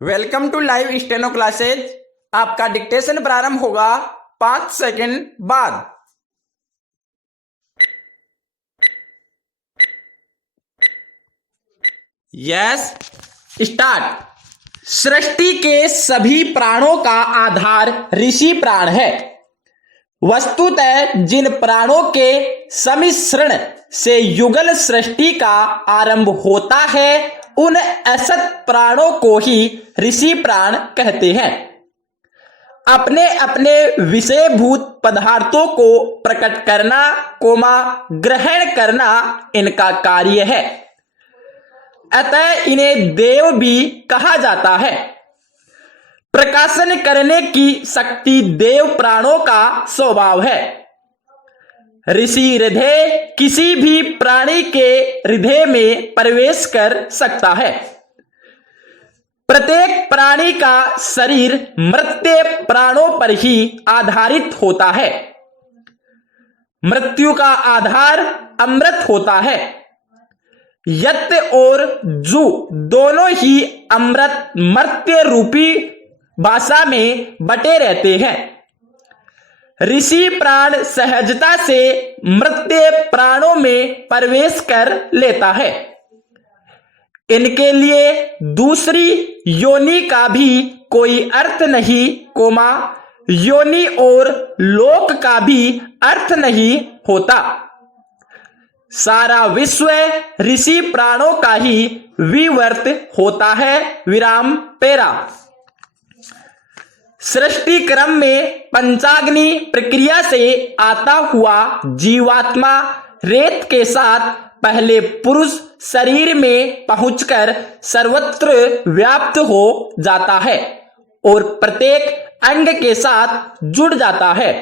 Welcome to live steno classes. आपका dictation प्रारंभ होगा 5 सेकंड बाद। Yes, start. सृष्टि के सभी प्राणों का आधार ऋषि प्राण है। वस्तुतः जिन प्राणों के सम्मिश्रण से युगल सृष्टि का आरंभ होता है उन असत प्राणों को ही ऋषि प्राण कहते हैं। अपने अपने विषयभूत पदार्थों को प्रकट करना ग्रहण करना इनका कार्य है, अतः इन्हें देव भी कहा जाता है। प्रकाशन करने की शक्ति देव प्राणों का स्वभाव है। ऋषि हृदय किसी भी प्राणी के हृदय में प्रवेश कर सकता है। प्रत्येक प्राणी का शरीर मृत्य प्राणों पर ही आधारित होता है। मृत्यु का आधार अमृत होता है। यत और जू दोनों ही अमृत मर्त्य रूपी भाषा में बटे रहते हैं। ऋषि प्राण सहजता से मृत्य प्राणों में प्रवेश कर लेता है। इनके लिए दूसरी योनि का भी कोई अर्थ नहीं, योनि और लोक का भी अर्थ नहीं होता। सारा विश्व ऋषि प्राणों का ही विवर्त होता है। विराम पेरा। सृष्टि क्रम में पंचाग्नि प्रक्रिया से आता हुआ जीवात्मा रेत के साथ पहले पुरुष शरीर में पहुंचकर सर्वत्र व्याप्त हो जाता है और प्रत्येक अंग के साथ जुड़ जाता है।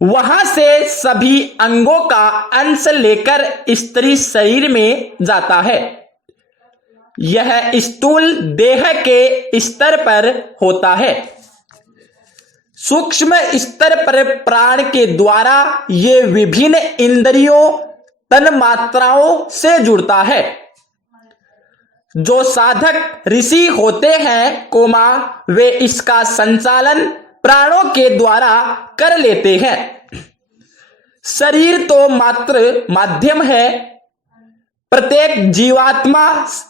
वहां से सभी अंगों का अंश लेकर स्त्री शरीर में जाता है। यह स्थूल देह के स्तर पर होता है। सूक्ष्म स्तर पर प्राण के द्वारा ये विभिन्न इंद्रियों तन्मात्राओं से जुड़ता है। जो साधक ऋषि होते हैं वे इसका संचालन प्राणों के द्वारा कर लेते हैं। शरीर तो मात्र माध्यम है। प्रत्येक जीवात्मा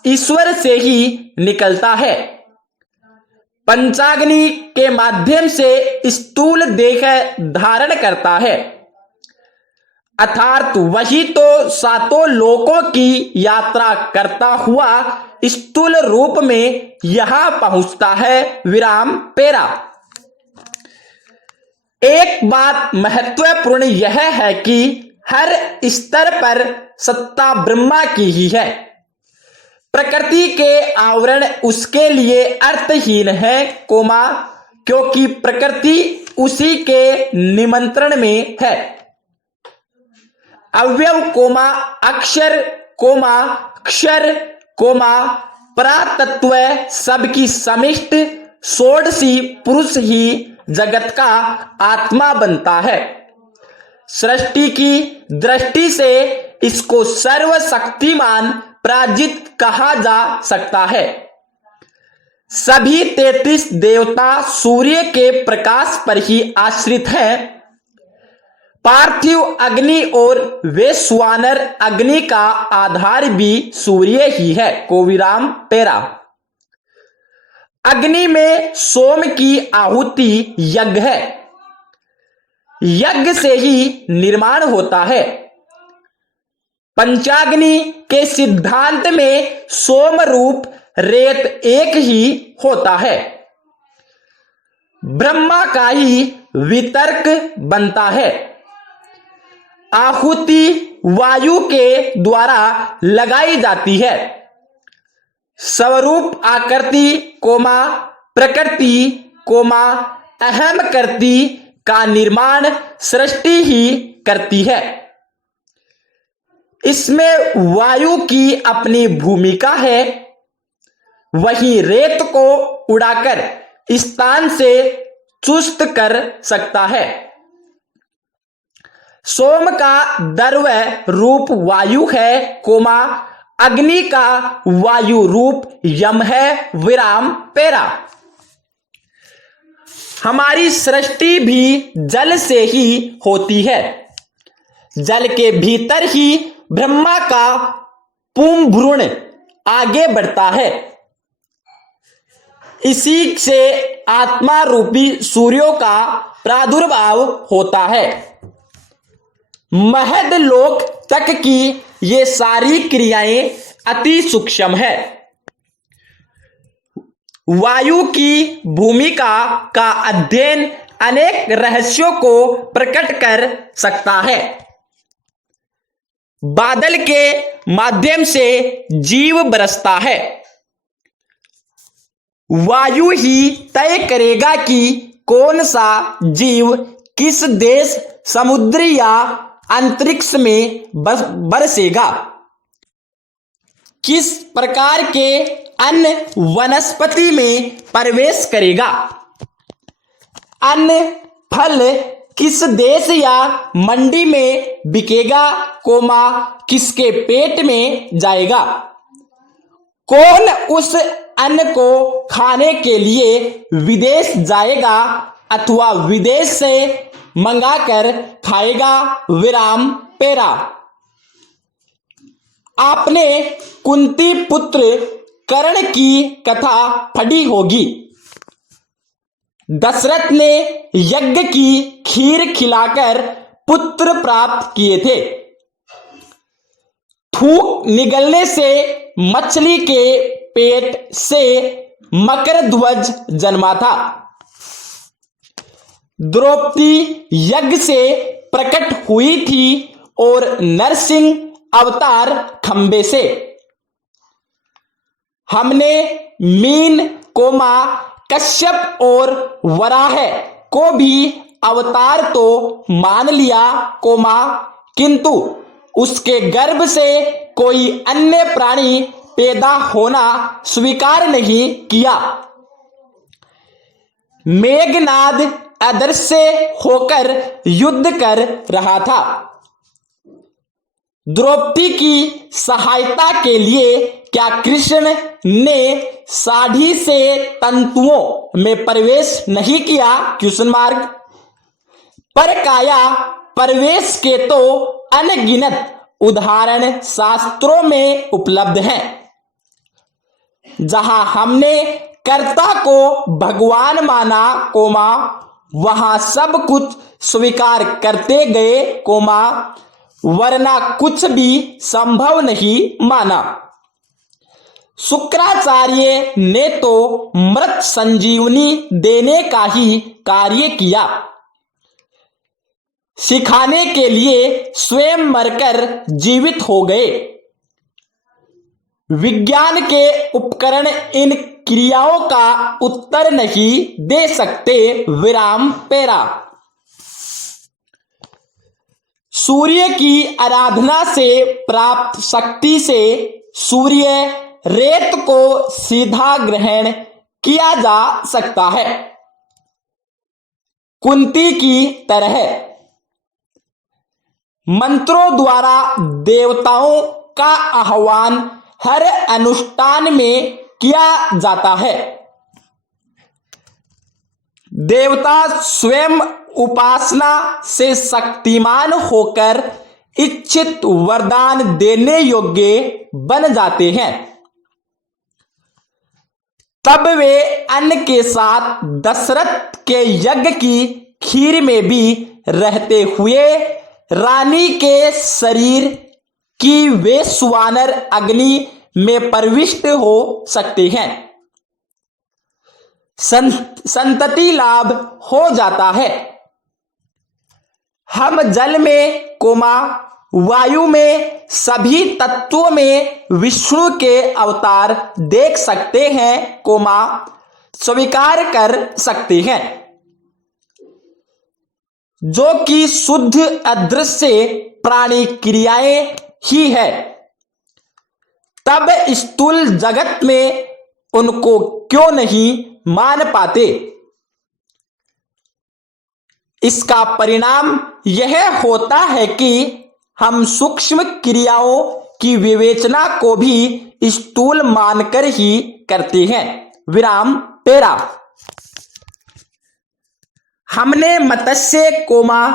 ईश्वर से ही निकलता है। पंचाग्नि के माध्यम से स्थूल देह धारण करता है, अर्थात वही तो सातों लोकों की यात्रा करता हुआ स्थूल रूप में यहां पहुंचता है। विराम पेरा। एक बात महत्वपूर्ण यह है कि हर स्तर पर सत्ता ब्रह्मा की ही है। प्रकृति के आवरण उसके लिए अर्थहीन है, क्योंकि प्रकृति उसी के निमंत्रण में है। अव्यव अक्षर क्षर परातत्व सबकी समिष्ट षोडशी पुरुष ही जगत का आत्मा बनता है। सृष्टि की दृष्टि से इसको सर्वशक्तिमान प्राजित कहा जा सकता है। सभी 33 देवता सूर्य के प्रकाश पर ही आश्रित हैं। पार्थिव अग्नि और वैश्वानर अग्नि का आधार भी सूर्य ही है। विराम पेरा। अग्नि में सोम की आहुति यज्ञ है। यज्ञ से ही निर्माण होता है। पंचाग्नि के सिद्धांत में सोम रूप रेत एक ही होता है। ब्रह्मा का ही वितर्क बनता है। आहुति वायु के द्वारा लगाई जाती है। स्वरूप आकृति प्रकृति अहम करती का निर्माण सृष्टि ही करती है। इसमें वायु की अपनी भूमिका है। वही रेत को उड़ाकर स्थान से चुस्त कर सकता है। सोम का द्रव्य रूप वायु है, अग्नि का वायु रूप यम है, विराम पैरा। हमारी सृष्टि भी जल से ही होती है। जल के भीतर ही ब्रह्मा का पुम भ्रूण आगे बढ़ता है। इसी से आत्मा रूपी सूर्यों का प्रादुर्भाव होता है। महद लोक तक की ये सारी क्रियाएं अति सूक्ष्म है। वायु की भूमिका का अध्ययन अनेक रहस्यों को प्रकट कर सकता है। बादल के माध्यम से जीव बरसता है। वायु ही तय करेगा कि कौन सा जीव किस देश, समुद्र या अंतरिक्ष में बरसेगा, किस प्रकार के अन्य वनस्पति में प्रवेश करेगा, अन्य फल किस देश या मंडी में बिकेगा, किसके पेट में जाएगा, कौन उस अन्न को खाने के लिए विदेश जाएगा अथवा विदेश से मंगाकर खाएगा, विराम पैरा। आपने कुंती पुत्र कर्ण की कथा पढ़ी होगी। दशरथ ने यज्ञ की खीर खिलाकर पुत्र प्राप्त किए थे। थूक निगलने से मछली के पेट से मकर ध्वज जन्मा था। द्रौपदी यज्ञ से प्रकट हुई थी और नरसिंह अवतार खंबे से। हमने मीन, कश्यप और वराह को भी अवतार तो मान लिया, किंतु उसके गर्भ से कोई अन्य प्राणी पैदा होना स्वीकार नहीं किया। मेघनाद अदृश्य होकर युद्ध कर रहा था। द्रौपदी की सहायता के लिए क्या कृष्ण ने साड़ी से तंतुओं में प्रवेश नहीं किया? Question mark. पर काया प्रवेश के तो अनगिनत उदाहरण शास्त्रों में उपलब्ध हैं। जहां हमने कर्ता को भगवान माना, वहां सब कुछ स्वीकार करते गए, वरना कुछ भी संभव नहीं माना। शुक्राचार्य ने तो मृत संजीवनी देने का ही कार्य किया। सिखाने के लिए स्वयं मरकर जीवित हो गए। विज्ञान के उपकरण इन क्रियाओं का उत्तर नहीं दे सकते, विराम पैरा। सूर्य की आराधना से प्राप्त शक्ति से सूर्य रेत को सीधा ग्रहण किया जा सकता है, कुंती की तरह। मंत्रों द्वारा देवताओं का आह्वान हर अनुष्ठान में किया जाता है। देवता स्वयं उपासना से शक्तिमान होकर इच्छित वरदान देने योग्य बन जाते हैं। तब वे अन्न के साथ दशरथ के यज्ञ की खीर में भी रहते हुए रानी के शरीर की वे सुवानर अग्नि में प्रविष्ट हो सकते हैं। संतति लाभ हो जाता है। हम जल में, वायु में, सभी तत्वों में विष्णु के अवतार देख सकते हैं, स्वीकार कर सकते हैं, जो कि शुद्ध अदृश्य प्राणी क्रियाएं ही है। तब स्थूल जगत में उनको क्यों नहीं मान पाते? इसका परिणाम यह होता है कि हम सूक्ष्म क्रियाओं की विवेचना को भी स्थूल मानकर ही करते हैं। विराम 13। हमने मत्स्य कोमा,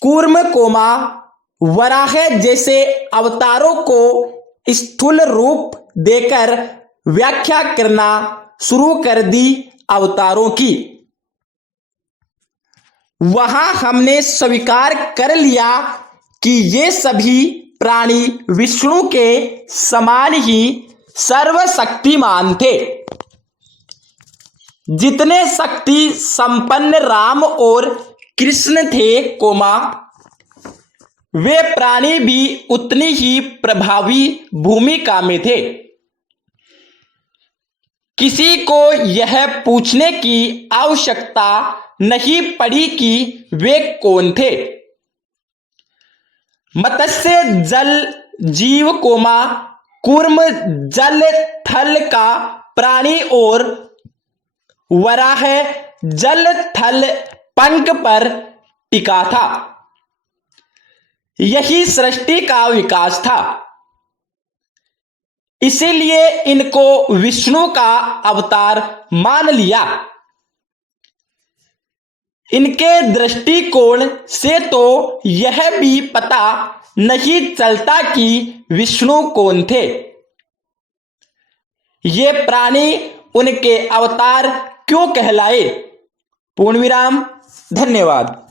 कूर्म कोमा, वराह जैसे अवतारों को स्थूल रूप देकर व्याख्या करना शुरू कर दी अवतारों की। वहां हमने स्वीकार कर लिया कि ये सभी प्राणी विष्णु के समान ही सर्वशक्तिमान थे। जितने शक्ति संपन्न राम और कृष्ण थे कोमा, वे प्राणी भी उतनी ही प्रभावी भूमिका में थे। किसी को यह पूछने की आवश्यकता नहीं पड़ी कि वे कौन थे। मत्स्य जल जीव कोमा, कूर्म जल थल का प्राणी और वराह जल थल पंख पर टिका था। यही सृष्टि का विकास था। इसीलिए इनको विष्णु का अवतार मान लिया। इनके दृष्टिकोण से तो यह भी पता नहीं चलता कि विष्णु कौन थे। ये प्राणी उनके अवतार क्यों कहलाए। पूर्ण विराम। धन्यवाद।